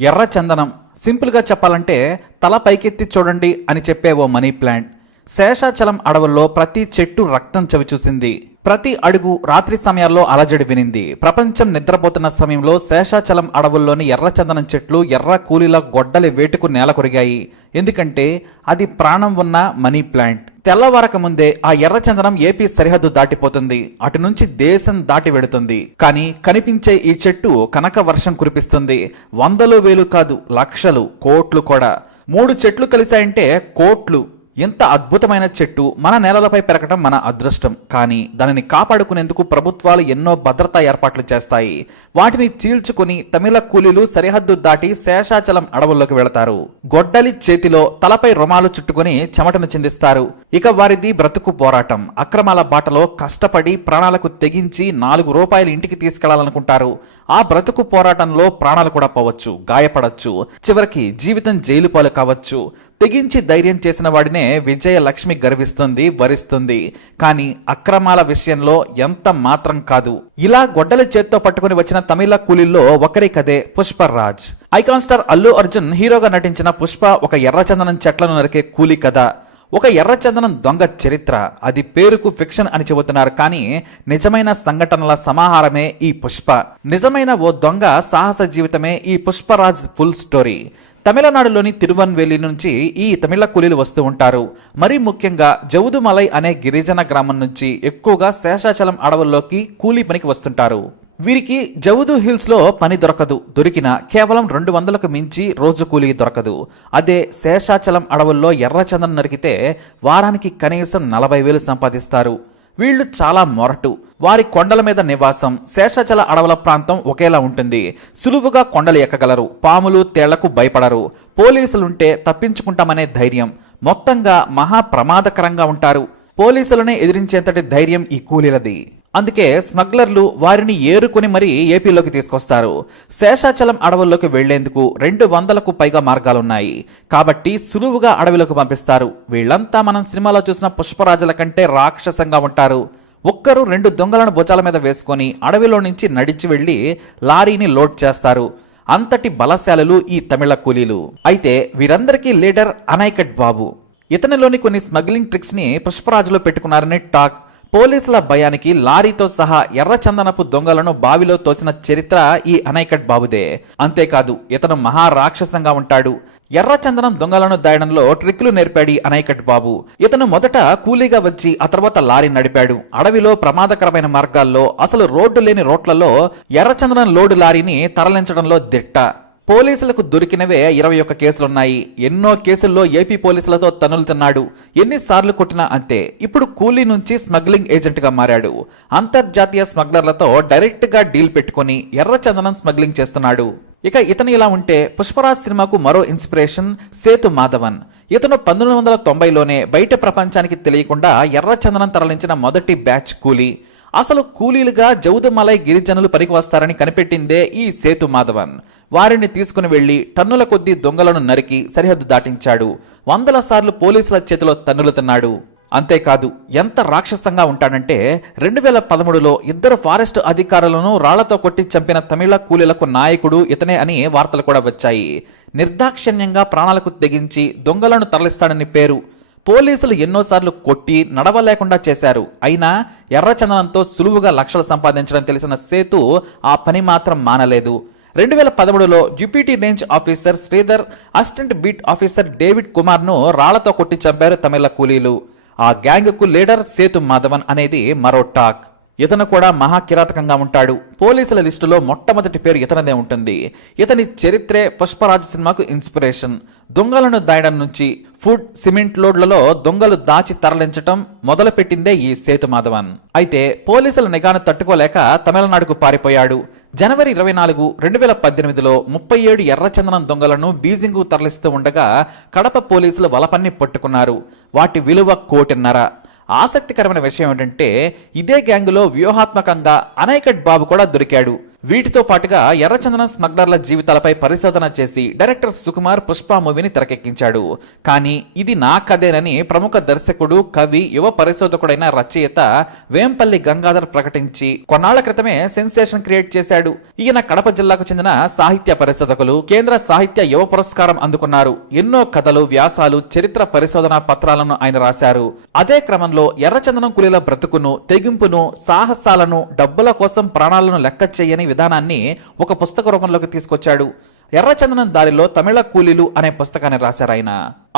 ఎర్ర చందనం సింపుల్గా చెప్పాలంటే తల పైకెత్తి చూడండి అని చెప్పే ఓ మనీ ప్లాంట్. శేషాచలం అడవుల్లో ప్రతి చెట్టు రక్తం చవిచూసింది. ప్రతి అడుగు రాత్రి సమయాల్లో అలజడి వినింది. ప్రపంచం నిద్రపోతున్న సమయంలో శేషాచలం అడవుల్లోని ఎర్రచందనం చెట్లు ఎర్ర కూలీల గొడ్డలి వేటుకు నేల కొరిగాయి. ఎందుకంటే అది ప్రాణం ఉన్న మనీ ప్లాంట్. తెల్లవారక ముందే ఆ ఎర్రచందనం ఏపీ సరిహద్దు దాటిపోతుంది. అటు నుంచి దేశం దాటి వెడుతుంది. కానీ కనిపించే ఈ చెట్టు కనక వర్షం కురిపిస్తుంది. వందలు వేలు కాదు, లక్షలు, కోట్లు కూడా. 3 చెట్లు కలిశాయంటే కోట్లు. ఎంత అద్భుతమైన చెట్టు మన నేలలపై పెరగటం మన అదృష్టం. కానీ దానిని కాపాడుకునేందుకు ప్రభుత్వాలు ఎన్నో భద్రతా ఏర్పాట్లు చేస్తాయి. వాటిని చీల్చుకుని తమిళ కూలీలు సరిహద్దు దాటి శేషాచలం అడవుల్లోకి వెళతారు. గొడ్డలి చేతిలో తలపై రుమాలు చుట్టుకుని చెమటను చిందిస్తారు. ఇక వారిది బ్రతుకు పోరాటం. అక్రమాల బాటలో కష్టపడి ప్రాణాలకు తెగించి 4 రూపాయలు ఇంటికి తీసుకెళ్లాలనుకుంటారు. ఆ బ్రతుకు పోరాటంలో ప్రాణాలు కూడా పోవచ్చు, గాయపడవచ్చు, చివరికి జీవితం జైలు పాలు కావచ్చు. తెగించి ధైర్యం చేసిన వాడినే విజయలక్ష్మి గర్విస్తుంది, వరిస్తుంది. కానీ అక్రమాల విషయంలో ఎంత మాత్రం కాదు. ఇలా గొడ్డలి చేత్తో పట్టుకుని వచ్చిన తమిళ కూలీల్లో ఒకరి కదే పుష్పరాజ్. ఐకాన్ స్టార్ అల్లు అర్జున్ హీరోగా నటించిన పుష్ప ఒక ఎర్రచందనం చెట్లను నరికే కూలీ కథ. ఒక ఎర్రచందనం దొంగ చరిత్ర. అది పేరుకు ఫిక్షన్ అని చెబుతున్నారు, కానీ నిజమైన సంఘటనల సమాహారమే ఈ పుష్ప. నిజమైన ఓ దొంగ సాహస జీవితమే ఈ పుష్పరాజ్ ఫుల్ స్టోరీ. తమిళనాడులోని తిరువన్వేలి నుంచి ఈ తమిళ కూలీలు వస్తూ ఉంటారు. మరీ ముఖ్యంగా జవుదుమలై అనే గిరిజన గ్రామం నుంచి ఎక్కువగా శేషాచలం అడవుల్లోకి కూలీ పనికి వస్తుంటారు. వీరికి జవుదు హిల్స్ లో పని దొరకదు. దొరికిన కేవలం 200కు మించి రోజు కూలీ దొరకదు. అదే శేషాచలం అడవుల్లో ఎర్రచందనం నరికితే వారానికి కనీసం 40,000 సంపాదిస్తారు. వీళ్లు చాలా మొరటు. వారి కొండల మీద నివాసం. శేషాచల అడవుల ప్రాంతం ఒకేలా ఉంటుంది. సులువుగా కొండలు ఎక్కగలరు. పాములు తేళ్లకు భయపడరు. పోలీసులుంటే తప్పించుకుంటామనే ధైర్యం. మొత్తంగా మహా ప్రమాదకరంగా ఉంటారు. పోలీసులనే ఎదిరించేంతటి ధైర్యం ఈ కూలీలది. అందుకే స్మగ్లర్లు వారిని ఏరుకుని మరీ ఏపీలోకి తీసుకొస్తారు. శేషాచలం అడవుల్లోకి వెళ్లేందుకు 200కు పైగా మార్గాలున్నాయి. కాబట్టి సులువుగా అడవిలోకి పంపిస్తారు. వీళ్లంతా మనం సినిమాలో చూసిన పుష్పరాజుల కంటే రాక్షసంగా ఉంటారు. ఒక్కరు 2 దొంగలను భుజాల మీద వేసుకొని అడవిలో నుంచి నడిచి వెళ్లి లారీని లోడ్ చేస్తారు. అంతటి బలశాలులు ఈ తమిళ కూలీలు. అయితే వీరందరికీ లీడర్ అనైకట్ బాబు. ఇతనిలోని కొన్ని స్మగ్లింగ్ ట్రిక్స్ ని పుష్పరాజులో పెట్టుకున్నారని టాక్. పోలీసుల భయానికి లారీతో సహా ఎర్రచందనపు దొంగలను బావిలో తోసిన చరిత్ర ఈ అనైకట్ బాబుదే. అంతేకాదు ఇతను మహారాక్షసంగా ఉంటాడు. ఎర్రచందనం దొంగలను దాయడంలో ట్రిక్లు నేర్పాడు అనైకట్ బాబు. ఇతను మొదట కూలీగా వచ్చి ఆ తర్వాత లారీ నడిపాడు. అడవిలో ప్రమాదకరమైన మార్గాల్లో, అసలు రోడ్డు లేని రోడ్లలో ఎర్రచందనం లోడు లారీని తరలించడంలో దిట్ట. పోలీసులకు దొరికినవే 21 కేసులున్నాయి. ఎన్నో కేసుల్లో ఏపీ పోలీసులతో తన్నులుతున్నాడు. ఎన్నిసార్లు కొట్టినా అంతే. ఇప్పుడు కూలీ నుంచి స్మగ్లింగ్ ఏజెంట్గా మారాడు. అంతర్జాతీయ స్మగ్లర్లతో డైరెక్ట్ గా డీల్ పెట్టుకుని ఎర్రచందనం స్మగ్లింగ్ చేస్తున్నాడు. ఇక ఇతను ఇలా ఉంటే పుష్పరాజ్ సినిమాకు మరో ఇన్స్పిరేషన్ సేతు మాధవన్. ఇతను 1990లోనే బయట ప్రపంచానికి తెలియకుండా ఎర్రచందనం తరలించిన మొదటి బ్యాచ్ కూలీ. అసలు కూలీలుగా జవుదుమలై గిరిజనులు పనికి వస్తారని కనిపెట్టిందే ఈ సేతు మాధవన్. వారిని తీసుకుని వెళ్లి టన్నుల కొద్దీ దొంగలను నరికి సరిహద్దు దాటించాడు. 100ల సార్లు పోలీసుల చేతిలో తన్నులుతున్నాడు. అంతేకాదు ఎంత రాక్షసంగా ఉంటాడంటే 2013లో 2 ఫారెస్ట్ అధికారులను రాళ్లతో కొట్టి చంపిన తమిళ కూలీలకు నాయకుడు ఇతనే అని వార్తలు కూడా వచ్చాయి. నిర్దాక్షిణ్యంగా ప్రాణాలకు తెగించి దొంగలను తరలిస్తాడని పేరు. పోలీసులు ఎన్నోసార్లు కొట్టి నడవలేకుండా చేశారు. అయినా ఎర్రచందనంతో సులువుగా లక్షలు సంపాదించడం తెలిసిన సేతు ఆ పని మాత్రం మానలేదు. 2013లో deputy range officer Sridhar, assistant beat officer David కుమార్ను రాళ్లతో కొట్టి చంపారు తమిళ కూలీలు. ఆ గ్యాంగ్కు లీడర్ సేతు మాధవన్ అనేది మరో టాక్. ఇతను కూడా మహాకిరాతకంగా ఉంటాడు. పోలీసుల లిస్టులో మొట్టమొదటి పేరు ఇతనదే ఉంటుంది. ఇతని చరిత్రే పుష్పరాజ్ సినిమాకు ఇన్స్పిరేషన్. దొంగలను దాయడం నుంచి ఫుడ్, సిమెంట్ లోడ్లలో దొంగలు దాచి తరలించడం మొదలుపెట్టిందే ఈ సేతు మాధవన్. అయితే పోలీసుల నిఘాను తట్టుకోలేక తమిళనాడుకు పారిపోయాడు. జనవరి 24, 2018లో 37 ఎర్రచందనం దొంగలను బీజింగ్కు తరలిస్తూ ఉండగా కడప పోలీసులు వలపన్ని పట్టుకున్నారు. వాటి విలువ 1.5 కోటి. ఆసక్తికరమైన విషయం ఏంటంటే ఇదే గ్యాంగులో వ్యూహాత్మకంగా అనైకట్ బాబు కూడా దొరికాడు. వీటితో పాటుగా ఎర్రచందనం స్మగ్లర్ల జీవితాలపై పరిశోధన చేసి డైరెక్టర్ సుకుమార్ పుష్ప మూవీని తెరకెక్కించాడు. కానీ ఇది నా కథేనని ప్రముఖ దర్శకుడు, కవి, యువ పరిశోధకుడైన రచయిత వేంపల్లి గంగాధర్ ప్రకటించి కొన్నాళ్ల క్రితమే సెన్సేషన్ క్రియేట్ చేశాడు. ఈయన కడప జిల్లాకు చెందిన సాహిత్య పరిశోధకులు, కేంద్ర సాహిత్య యువ పురస్కారం అందుకున్నారు. ఎన్నో కథలు, వ్యాసాలు, చరిత్ర పరిశోధన పత్రాలను ఆయన రాశారు. అదే క్రమంలో ఎర్రచందనం కూలీల బ్రతుకును, తెగింపును, సాహసాలను, డబ్బుల కోసం ప్రాణాలను లెక్క చేయని విధానాన్ని ఒక పుస్తక రూపంలోకి తీసుకొచ్చాడు. ఎర్రచందనం దారిలో తమిళ కూలీలు అనే పుస్తకాన్ని రాశారు ఆయన.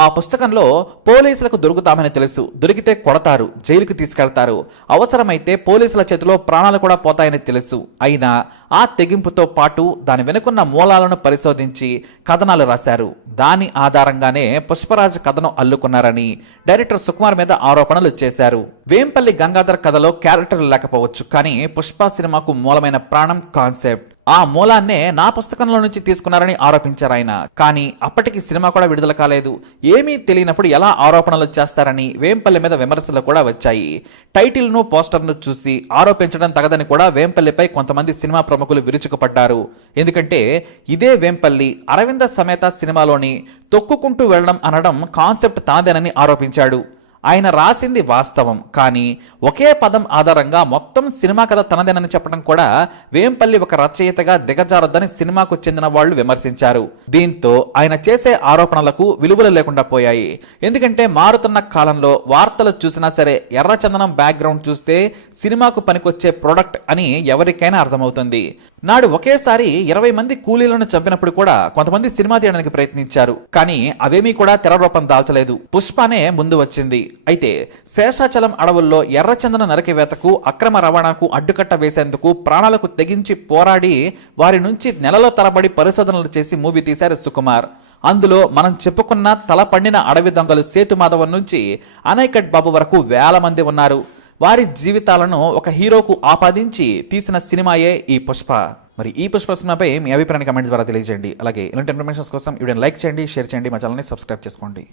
ఆ పుస్తకంలో పోలీసులకు దొరుకుతామని తెలుసు, దొరికితే కొడతారు, జైలుకి తీసుకెళ్తారు, అవసరమైతే పోలీసుల చేతిలో ప్రాణాలు కూడా పోతాయని తెలుసు. అయినా ఆ తెగింపుతో పాటు దాని వెనుకున్న మూలాలను పరిశోధించి కథనాలు రాశారు. దాని ఆధారంగానే పుష్పరాజ్ కథను అల్లుకున్నారని డైరెక్టర్ సుకుమార్ మీద ఆరోపణలు చేశారు. వేంపల్లి గంగాధర్ కథలో క్యారెక్టర్లు లేకపోవచ్చు, కానీ పుష్ప సినిమాకు మూలమైన ప్రాణం కాన్సెప్ట్. ఆ మూలాన్నే నా పుస్తకంలో నుంచి తీసుకున్నారని ఆరోపించారు ఆయన. కానీ అప్పటికి సినిమా కూడా విడుదల కాలేదు. ఏమీ తెలియనప్పుడు ఎలా ఆరోపణలు చేస్తారని వేంపల్లి మీద విమర్శలు కూడా వచ్చాయి. టైటిల్ను, పోస్టర్ను చూసి ఆరోపించడం తగదని కూడా వేంపల్లిపై కొంతమంది సినిమా ప్రముఖులు విరుచుకుపడ్డారు. ఎందుకంటే ఇదే వేంపల్లి అరవింద సమేత సినిమాలోని తొక్కుకుంటూ వెళ్లడం అనడం కాన్సెప్ట్ తనదేనని ఆరోపించాడు. ఆయన రాసింది వాస్తవం, కానీ ఒకే పదం ఆధారంగా మొత్తం సినిమా కథ తనదేనని చెప్పడం కూడా వేంపల్లి ఒక రచయితగా దిగజారొద్దని సినిమాకు చెందిన వాళ్ళు విమర్శించారు. దీంతో ఆయన చేసే ఆరోపణలకు విలువలు లేకుండా పోయాయి. ఎందుకంటే మారుతున్న కాలంలో వార్తలు చూసినా సరే ఎర్రచందనం బ్యాక్గ్రౌండ్ చూస్తే సినిమాకు పనికొచ్చే ప్రొడక్ట్ అని ఎవరికైనా అర్థమవుతుంది. నాడు ఒకేసారి 20 మంది కూలీలను చంపినప్పుడు కూడా కొంతమంది సినిమా తీయడానికి ప్రయత్నించారు, కానీ అవేమీ కూడా తెర రూపం దాల్చలేదు. పుష్పనే ముందు వచ్చింది. అయితే శేషాచలం అడవుల్లో ఎర్రచందన నరకవేతకు, అక్రమ రవాణాకు అడ్డుకట్ట వేసేందుకు ప్రాణాలకు తెగించి పోరాడి వారి నుంచి నెలలో తరబడి పరిశోధనలు చేసి మూవీ తీశారు సుకుమార్. అందులో మనం చెప్పుకున్న తల పండిన అడవి దొంగలు సేతుమాధవన్ నుంచి అనైకట్ బాబు వరకు వేల మంది ఉన్నారు. వారి జీవితాలను ఒక హీరోకు ఆపాదించి తీసిన సినిమాయే ఈ పుష్ప. మరి ఈ పుష్ప సినిమాపై మీ అభిప్రాయాన్ని కమెంట్ ద్వారా తెలియజేయండి. అలాగే ఇలాంటి ఇన్ఫర్మేషన్స్ కోసం వీడియోని లైక్ చేయండి, షేర్ చేయండి, మా ఛానల్ని సబ్స్క్రైబ్ చేసుకోండి.